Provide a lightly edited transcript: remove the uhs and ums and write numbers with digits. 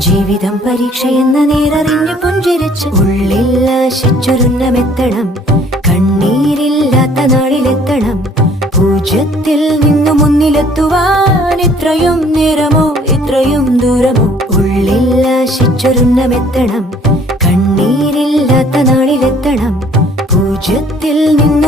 ജീവിതം പരീക്ഷയെന്ന നേരറിഞ്ഞു പുഞ്ചിരിച്ച് ഉള്ളിൽ ആശിച്ചൊരുന്നമെത്തണം. കണ്ണീരില്ലാത്ത നാളിലെത്തണം. പൂജ്യത്തിൽ നിന്നു മുന്നിലെത്തുവാൻ ഇത്രയും നേരമോ ഇത്രയും ദൂരമോ? ഉള്ളിൽ ആശിച്ചൊരുന്നമെത്തണം. കണ്ണീരില്ലാത്ത നാളിലെത്തണം. പൂജ്യത്തിൽ നിന്നു